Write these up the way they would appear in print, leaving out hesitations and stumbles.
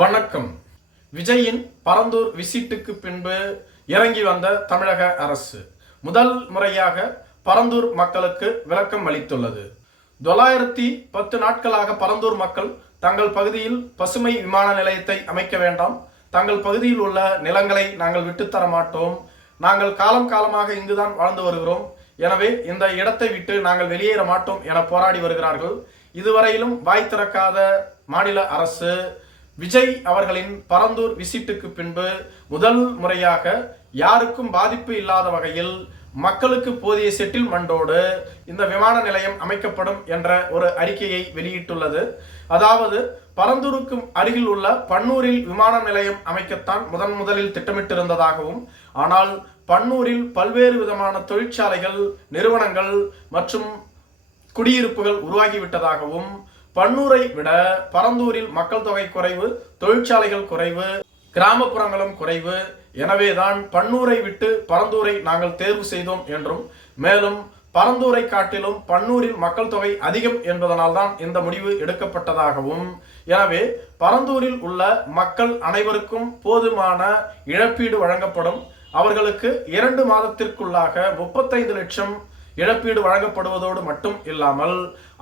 வணக்கம். விஜயின் பரந்தூர் விசிட்டுக்கு பின்பு இறங்கி வந்த தமிழக அரசு முதல் முறையாக பரந்தூர் மக்களுக்கு விளக்கம் அளித்துள்ளது. 910 நாட்களாக பரந்தூர் மக்கள் தங்கள் பகுதியில் பசுமை விமான நிலையத்தை அமைக்க வேண்டாம், தங்கள் பகுதியில் உள்ள நிலங்களை நாங்கள் விட்டுத்தர மாட்டோம், நாங்கள் காலம் காலமாக இங்குதான் வாழ்ந்து வருகிறோம், எனவே இந்த இடத்தை விட்டு நாங்கள் வெளியேற மாட்டோம் என போராடி வருகிறார்கள். இதுவரையிலும் வாய் திறக்காத மாநில அரசு விஜய் அவர்களின் பரந்தூர் விசிட்டுக்கு பின்பு முதல் முறையாக யாருக்கும் பாதிப்பு இல்லாத வகையில் மக்களுக்கு போதிய செட்டில்மெண்டோடு இந்த விமான நிலையம் அமைக்கப்படும் என்ற ஒரு அறிக்கையை வெளியிட்டுள்ளது. அதாவது பரந்தூருக்கு அருகில் உள்ள பன்னூரில் விமான நிலையம் அமைக்கத்தான் முதலில் திட்டமிட்டிருந்ததாகவும், ஆனால் பன்னூரில் பல்வேறு விதமான தொழிற்சாலைகள், நிறுவனங்கள் மற்றும் குடியிருப்புகள் உருவாகிவிட்டதாகவும், பன்னூரை விட பரந்தூரில் மக்கள் தொகை குறைவு, தொழிற்சாலைகள் குறைவு, கிராமப்புறங்களும் குறைவு, எனவேதான் பன்னூரை விட்டு பரந்தூரை நாங்கள் தேர்வு செய்தோம் என்றும், மேலும் பரந்தூரை காட்டிலும் பன்னூரில் மக்கள் தொகை அதிகம் என்பதனால் தான் இந்த முடிவு எடுக்கப்பட்டதாகவும், எனவே பரந்தூரில் உள்ள மக்கள் அனைவருக்கும் போதுமான இழப்பீடு வழங்கப்படும், அவர்களுக்கு 2 மாதத்திற்குள்ளாக 35 லட்சம் இழப்பீடு வழங்கப்படுவதோடு மட்டும் இல்லாமல்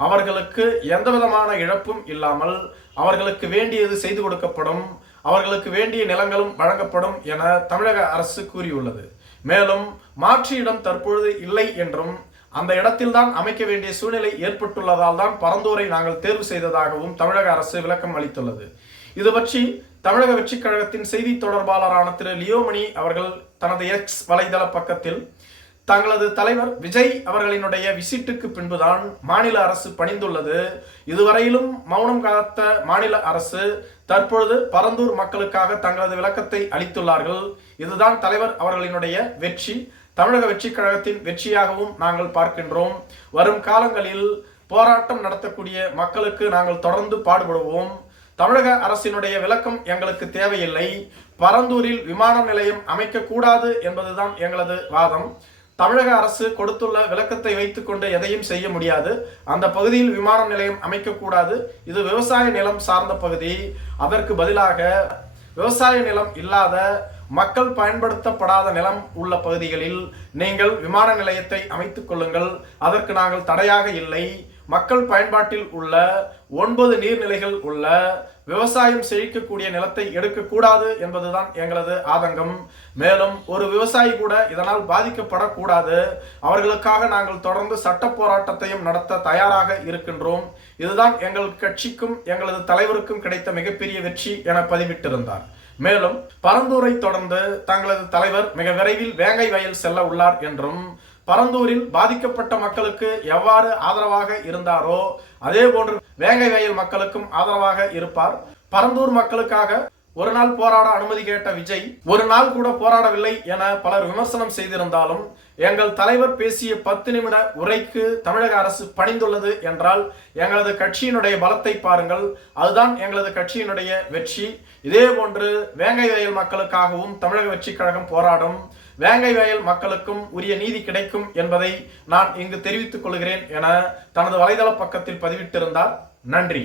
அவர்களுக்கு எந்தவிதமான இழப்பும் இல்லாமல் அவர்களுக்கு வேண்டியது செய்து கொடுக்கப்படும், அவர்களுக்கு வேண்டிய நிலங்களும் வழங்கப்படும் என தமிழக அரசு கூறியுள்ளது. மேலும் மாற்று இடம் தற்பொழுது இல்லை என்றும், அந்த இடத்தில்தான் அமைக்க வேண்டிய சூழ்நிலை ஏற்பட்டுள்ளதால் தான் பரந்தூரை நாங்கள் தேர்வு செய்ததாகவும் தமிழக அரசு விளக்கம் அளித்துள்ளது. இது பற்றி தமிழக வெற்றிக் கழகத்தின் செய்தி தொடர்பாளரான திரு லியோமணி அவர்கள் தனது எக்ஸ் வலைதள பக்கத்தில் தங்களது தலைவர் விஜய் அவர்களினுடைய விசிட்டுக்கு பின்புதான் மாநில அரசு பணிந்துள்ளது, இதுவரையிலும் மௌனம் காத்த மாநில அரசு தற்பொழுது பரந்தூர் மக்களுக்காக தங்களது விளக்கத்தை அளித்துள்ளார்கள். இதுதான் தலைவர் அவர்களினுடைய வெற்றி, தமிழக வெற்றிக் கழகத்தின் வெற்றியாகவும் நாங்கள் பார்க்கின்றோம். வரும் காலங்களில் போராட்டம் நடத்தக்கூடிய மக்களுக்கு நாங்கள் தொடர்ந்து பாடுபடுவோம். தமிழக அரசினுடைய விளக்கம் எங்களுக்கு தேவையில்லை, பரந்தூரில் விமான நிலையம் அமைக்கக்கூடாது என்பதுதான் எங்களது வாதம். தமிழக அரசு கொடுத்துள்ள விளக்கத்தை வைத்துக்கொண்டு எதையும் செய்ய முடியாது. அந்த பகுதியில் விமான நிலையம் அமைக்கக்கூடாது, இது விவசாய நிலம் சார்ந்த பகுதி, அதற்கு பதிலாக விவசாய நிலம் இல்லாத மக்கள் பயன்படுத்தப்படாத நிலம் உள்ள பகுதிகளில் நீங்கள் விமான நிலையத்தை அமைத்துக் கொள்ளுங்கள், அதற்கு நாங்கள் தடையாக இல்லை. மக்கள் பயன்பாட்டில் உள்ள 9 நீர்நிலைகள் உள்ள விவசாயம் செழிக்கக்கூடிய நிலத்தை எடுக்கக்கூடாது என்பதுதான் எங்களது ஆதங்கம். மேலும் ஒரு விவசாயி கூட இதனால் பாதிக்கப்படக்கூடாது, அவர்களுக்காக நாங்கள் தொடர்ந்து சட்ட போராட்டத்தையும் நடத்த தயாராக இருக்கின்றோம். இதுதான் எங்கள் கட்சிக்கும் எங்களது தலைவருக்கும் கிடைத்த மிகப்பெரிய வெற்றி என பதிவிட்டிருந்தார். மேலும் பரந்தூரை தொடர்ந்து தங்களது தலைவர் மிக விரைவில் வேங்கை வயல் செல்ல உள்ளார் என்றும், பரந்தூரில் பாதிக்கப்பட்ட மக்களுக்கு எவ்வாறு ஆதரவாக இருந்தாரோ அதே போன்று வேங்கை வயல் மக்களுக்கும் ஆதரவாக இருப்பார். பரந்தூர் மக்களுக்காக ஒரு நாள் போராட அனுமதி கேட்ட விஜய் ஒரு நாள் கூட போராடவில்லை என பலர் விமர்சனம் செய்திருந்தாலும், எங்கள் தலைவர் பேசிய 10 நிமிட உரைக்கு தமிழக அரசு பணிந்துள்ளது என்றால் எங்களது கட்சியினுடைய பலத்தை பாருங்கள், அதுதான் எங்களது கட்சியினுடைய வெற்றி. இதே போன்று வேங்கை வயல் மக்களுக்காகவும் தமிழக வெற்றிக் கழகம் போராடும், வேங்கை வயல் மக்களுக்கும் உரிய நீதி கிடைக்கும் என்பதை நான் இங்கு தெரிவித்துக் கொள்கிறேன் என தனது வலைதள பக்கத்தில் பதிவிட்டிருந்தார். நன்றி.